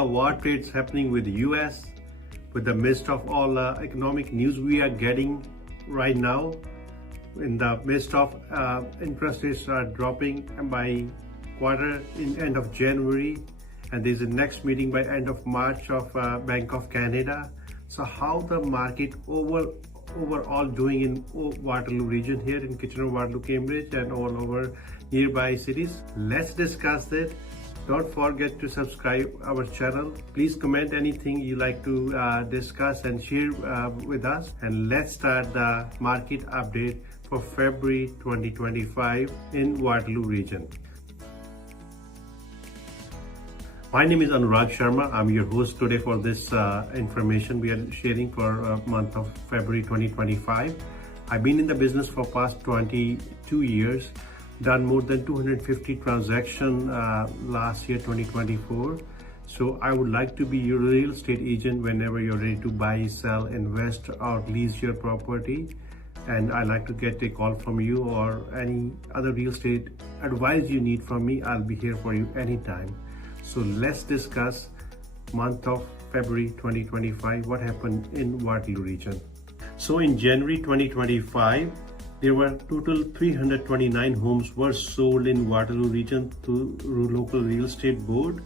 the war trades happening with the US, with the midst of all the economic news we are getting right now, in the midst of interest rates are dropping by quarter in end of January, and there's a next meeting by end of March of Bank of Canada. So how the market overall doing in Waterloo region here in Kitchener-Waterloo, Cambridge and all over nearby cities? Let's discuss that. Don't forget to subscribe our channel. Please comment anything you like to discuss and share with us. And let's start the market update for February 2025 in Waterloo region. My name is Anurag Sharma. I'm your host today for this information we are sharing for month of February 2025. I've been in the business for past 22 years, done more than 250 transactions last year 2024. So I would like to be your real estate agent whenever you're ready to buy, sell, invest or lease your property. And I like to get a call from you or any other real estate advice you need from me. I'll be here for you anytime. So let's discuss month of February 2025, what happened in Waterloo region. So in January 2025, there were total 329 homes were sold in Waterloo region to local real estate board.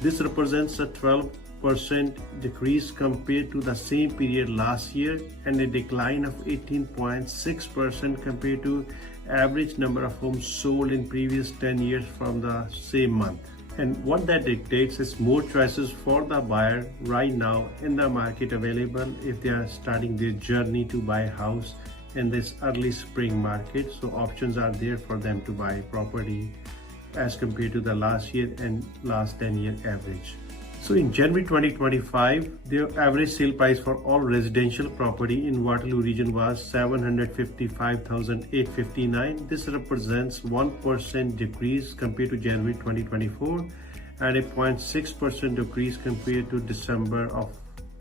This represents a 12% decrease compared to the same period last year and a decline of 18.6% compared to average number of homes sold in previous 10 years from the same month. And what that dictates is more choices for the buyer right now in the market available if they are starting their journey to buy a house in this early spring market. So options are there for them to buy property as compared to the last year and last 10-year average. So in January 2025, the average sale price for all residential property in Waterloo region was $755,859. This represents 1% decrease compared to January 2024 and a 0.6% decrease compared to December of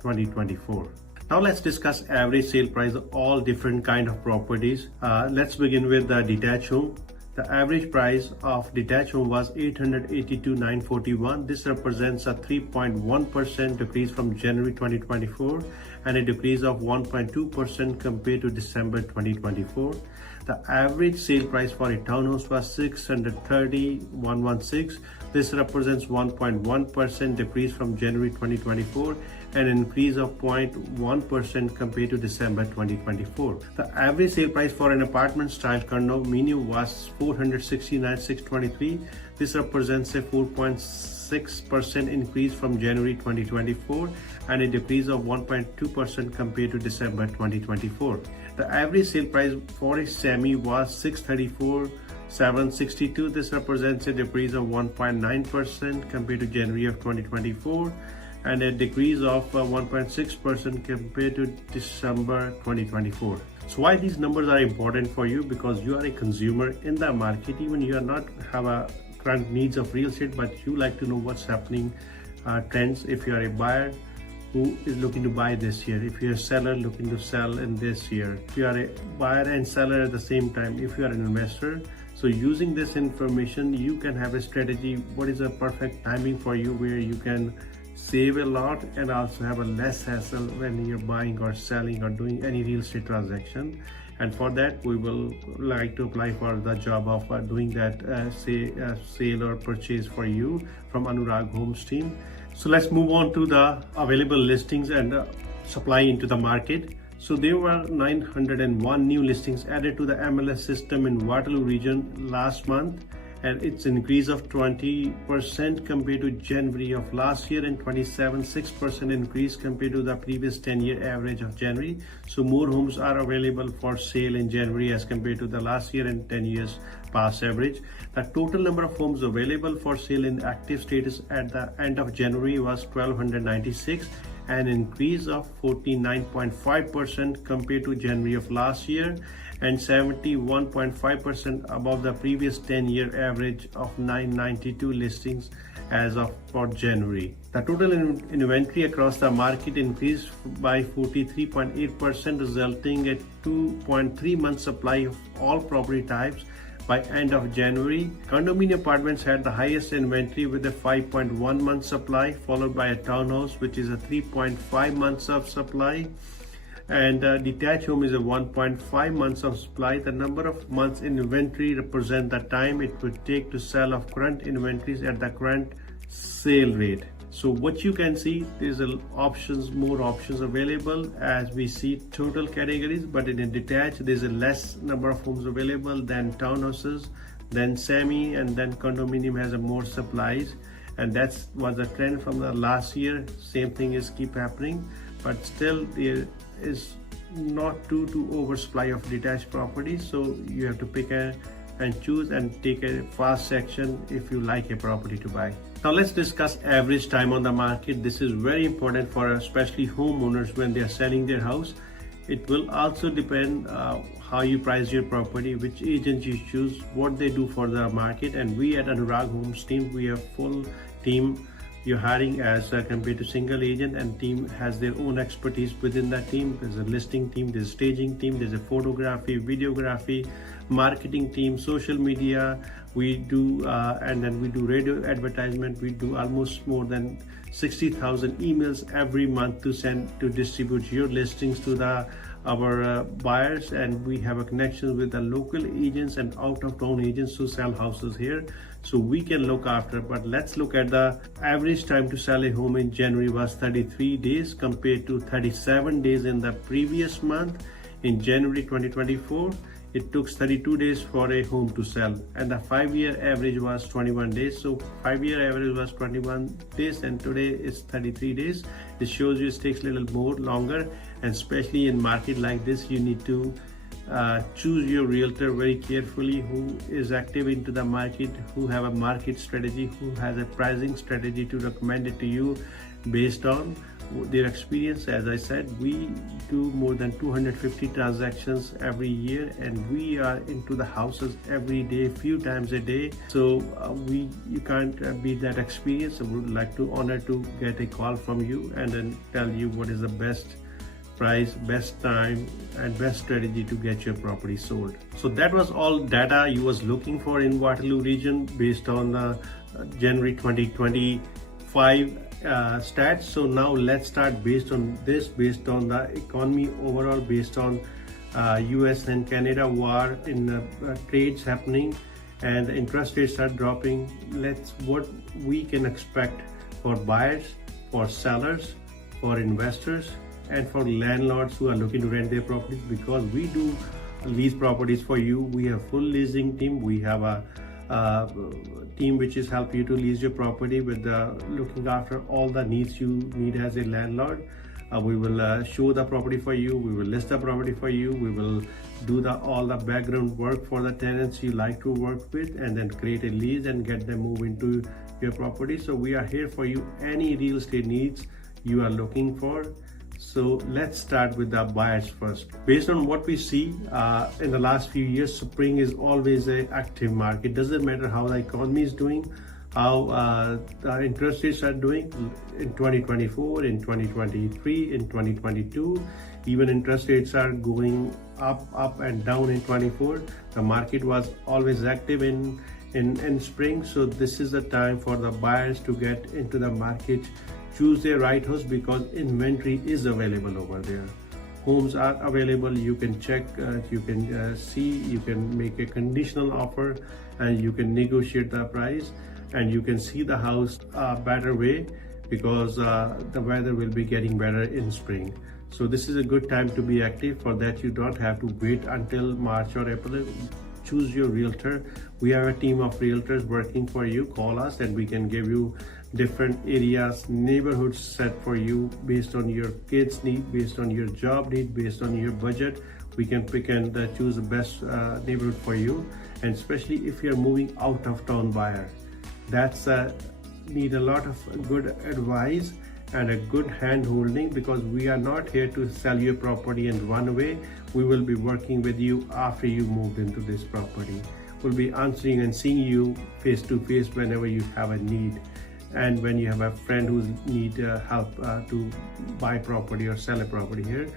2024. Now let's discuss average sale price of all different kind of properties. Let's begin with the detached home. The average price of detached home was $882,941. This represents a 3.1% decrease from January 2024 and a decrease of 1.2% compared to December 2024. The average sale price for a townhouse was $630,116. This represents 1.1% decrease from January 2024 and an increase of 0.1% compared to December 2024. The average sale price for an apartment style condominium was $469,623. This represents a 4.6% increase from January 2024 and a decrease of 1.2% compared to December 2024. The average sale price for a semi was $634,762. This represents a decrease of 1.9% compared to January of 2024 and a decrease of 1.6% compared to December 2024. So why these numbers are important for you? Because you are a consumer in the market, even you are not have a current needs of real estate, but you like to know what's happening, trends. If you are a buyer who is looking to buy this year, if you're a seller looking to sell in this year, if you are a buyer and seller at the same time, if you are an investor. So using this information, you can have a strategy. What is a perfect timing for you where you can save a lot and also have a less hassle when you're buying or selling or doing any real estate transaction. And for that, we will like to apply for the job of doing that sale or purchase for you from Anurag Homes team. So let's move on to the available listings and supply into the market. So there were 901 new listings added to the MLS system in Waterloo region last month, and it's an increase of 20% compared to January of last year and 27.6% increase compared to the previous 10-year average of January. So more homes are available for sale in January as compared to the last year and 10 years past average. The total number of homes available for sale in active status at the end of January was 1,296, an increase of 49.5% compared to January of last year and 71.5% above the previous 10-year average of 992 listings as of for January. The total inventory across the market increased by 43.8%, resulting in 2.3 months supply of all property types by end of January. Condominium apartments had the highest inventory with a 5.1 month supply, followed by a townhouse which is a 3.5 months of supply, and detached home is a 1.5 months of supply. The number of months in inventory represent the time it would take to sell of current inventories at the current sale rate. So what you can see, there's more options available as we see total categories, but in a detached there's a less number of homes available than townhouses, then semi, and then condominium has a more supplies, and that's was the trend from the last year. Same thing is keep happening, but still there is not too oversupply of detached properties, so you have to pick and choose and take a fast section if you like a property to buy. Now let's discuss average time on the market. This is very important for especially homeowners when they are selling their house. It will also depend how you price your property, which agent you choose, what they do for the market. And we at Anurag Homes team, we have full team you're hiring as compared to single agent, and team has their own expertise within that team. There's a listing team, there's a staging team, there's a photography, videography, marketing team, social media. We do and then we do radio advertisement. We do almost more than 60,000 emails every month to distribute your listings to our buyers, and we have a connection with the local agents and out-of-town agents who sell houses here, so we can look after. But let's look at the average time to sell a home in January was 33 days compared to 37 days in the previous month. In January 2024, it took 32 days for a home to sell, and the 5-year average was 21 days. So 5-year average was 21 days, and today it's 33 days. It shows you it takes a little more longer, and especially in market like this, you need to choose your realtor very carefully, who is active into the market, who have a market strategy, who has a pricing strategy to recommend it to you based on their experience. As I said, we do more than 250 transactions every year, and we are into the houses every day, few times a day. So you can't beat that experience. I would like to honor to get a call from you and then tell you what is the best price, best time, and best strategy to get your property sold. So that was all data you was looking for in Waterloo region based on January 2025 stats. So now let's start based on the economy overall, based on US and Canada war in trades happening, and interest rates are dropping. What we can expect for buyers, for sellers, for investors, and for landlords who are looking to rent their properties, because we do lease properties for you. We have full leasing team. We have a team which is help you to lease your property with looking after all the needs you need as a landlord. We will show the property for you. We will list the property for you. We will do all the background work for the tenants you like to work with, and then create a lease and get them move into your property. So we are here for you, any real estate needs you are looking for. So let's start with the buyers first. Based on what we see in the last few years, spring is always an active market. Doesn't matter how the economy is doing, how the interest rates are doing in 2024, in 2023, in 2022. Even interest rates are going up and down in 24. The market was always active in spring. So this is the time for the buyers to get into the market. Choose the right house because inventory is available over there. Homes are available. You can check, you can see, you can make a conditional offer, and you can negotiate the price, and you can see the house a better way because the weather will be getting better in spring. So this is a good time to be active. For that, you don't have to wait until March or April. Choose your realtor. We have a team of realtors working for you. Call us and we can give you different areas, neighborhoods set for you based on your kids' need, based on your job need, based on your budget. We can pick and choose the best neighborhood for you. And especially if you're moving out of town buyer, that's need a lot of good advice and a good hand holding, because we are not here to sell your property and run away. We will be working with you after you moved into this property. We'll be answering and seeing you face to face whenever you have a need, and when you have a friend who need help to buy property or sell a property here.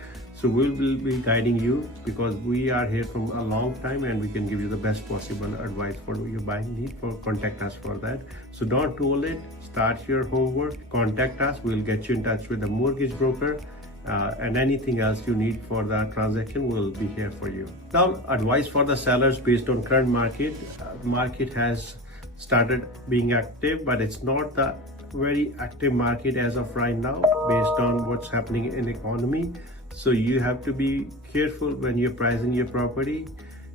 So we will be guiding you because we are here from a long time and we can give you the best possible advice for your buying need. Contact us for that. So don't hold it, start your homework, contact us, we'll get you in touch with a mortgage broker. And anything else you need for the transaction will be here for you. Now, advice for the sellers based on current market. Market has started being active, but it's not the very active market as of right now based on what's happening in the economy. So you have to be careful when you're pricing your property.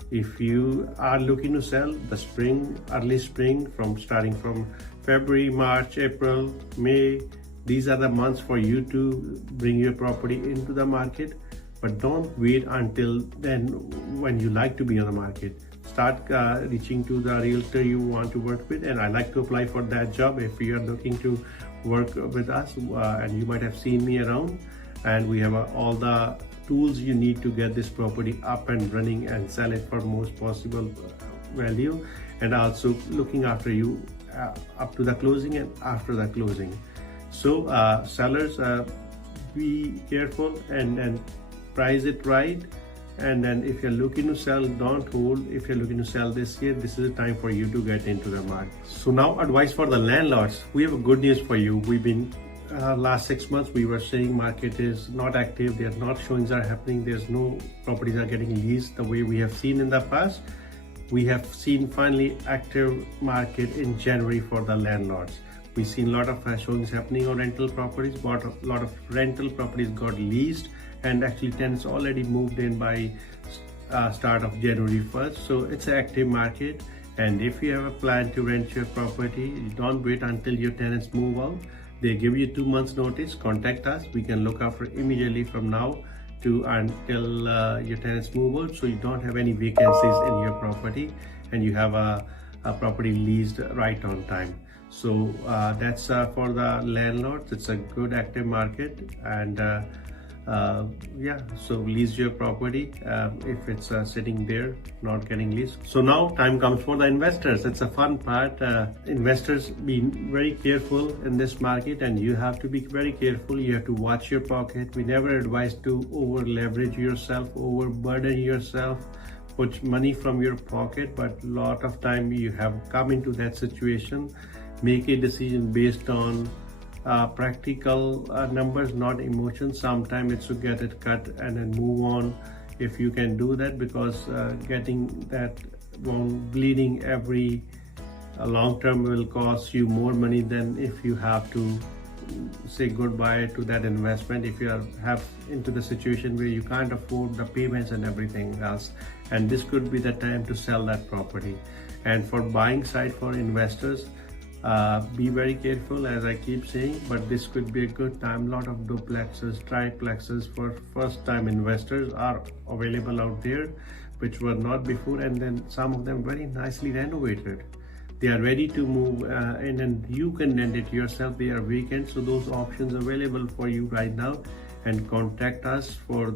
If you are looking to sell the spring, early spring, starting from February, March, April, May, these are the months for you to bring your property into the market, but don't wait until then when you like to be on the market. Start reaching to the realtor you want to work with, and I like to apply for that job if you are looking to work with us. And you might have seen me around, and we have all the tools you need to get this property up and running and sell it for most possible value, and also looking after you up to the closing and after the closing. So sellers, be careful and price it right. And then if you're looking to sell, don't hold. If you're looking to sell this year, this is the time for you to get into the market. So now advice for the landlords. We have a good news for you. We've been last 6 months we were saying market is not active, there are not showings are happening, there's no properties are getting leased the way we have seen in the past. We have seen finally active market in January for the landlords. We've seen a lot of showings happening on rental properties, but a lot of rental properties got leased, and actually tenants already moved in by start of January 1st. So it's an active market, and if you have a plan to rent your property, don't wait until your tenants move out. They give you 2 months notice, contact us. We can look after immediately from now to until your tenants move out, so you don't have any vacancies in your property and you have a property leased right on time. So that's for the landlords. It's a good active market, and yeah, so lease your property if it's sitting there not getting leased. So now time comes for the investors. It's a fun part. Investors, be very careful in this market, and you have to be very careful. You have to watch your pocket. We never advise to over leverage yourself, overburden yourself, put money from your pocket, but a lot of time you have come into that situation. Make a decision based on practical numbers, not emotions. Sometimes it's to get it cut and then move on if you can do that, because getting that one bleeding every long term will cost you more money than if you have to say goodbye to that investment if you have into the situation where you can't afford the payments and everything else, and this could be the time to sell that property. And for buying side, for investors, be very careful, as I keep saying, but this could be a good time. A lot of duplexes, triplexes for first time investors are available out there, which were not before, and then some of them very nicely renovated. They are ready to move in, and you can rent it yourself. They are vacant, so those options available for you right now. And contact us for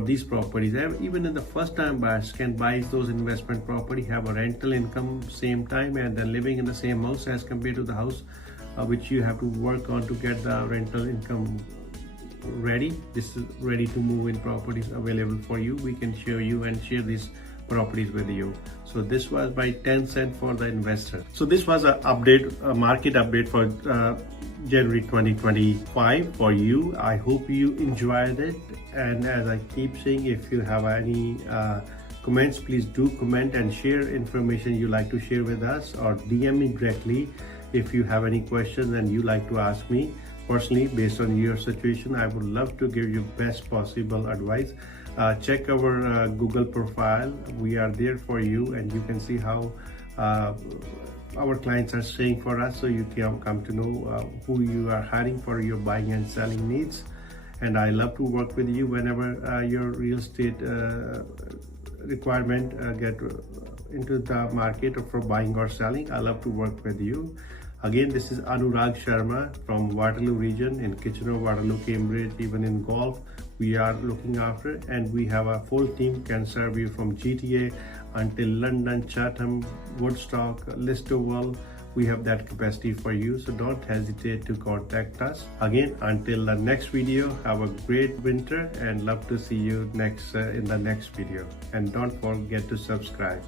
these properties. Even in the first time buyers can buy those investment property, have a rental income same time, and then living in the same house as compared to the house which you have to work on to get the rental income ready. This is ready to move in properties available for you. We can show you and share these properties with you. So this was my 10 cents for the investor. So this was a market update for January 2025 for you. I hope you enjoyed it, and as I keep saying, if you have any comments, please do comment and share information you like to share with us, or DM me directly if you have any questions and you like to ask me personally based on your situation. I would love to give you best possible advice. Check our Google profile. We are there for you, and you can see how our clients are saying for us, so you can come to know who you are hiring for your buying and selling needs. And I love to work with you whenever your real estate requirement get into the market for buying or selling. I love to work with you. Again, this is Anurag Sharma from Waterloo Region in Kitchener-Waterloo, Cambridge, even in Gulf. We are looking after, and we have a full team can serve you from GTA until London, Chatham, Woodstock, Listowel, we have that capacity for you, so don't hesitate to contact us. Again, until the next video, have a great winter and love to see you in the next video, and don't forget to subscribe.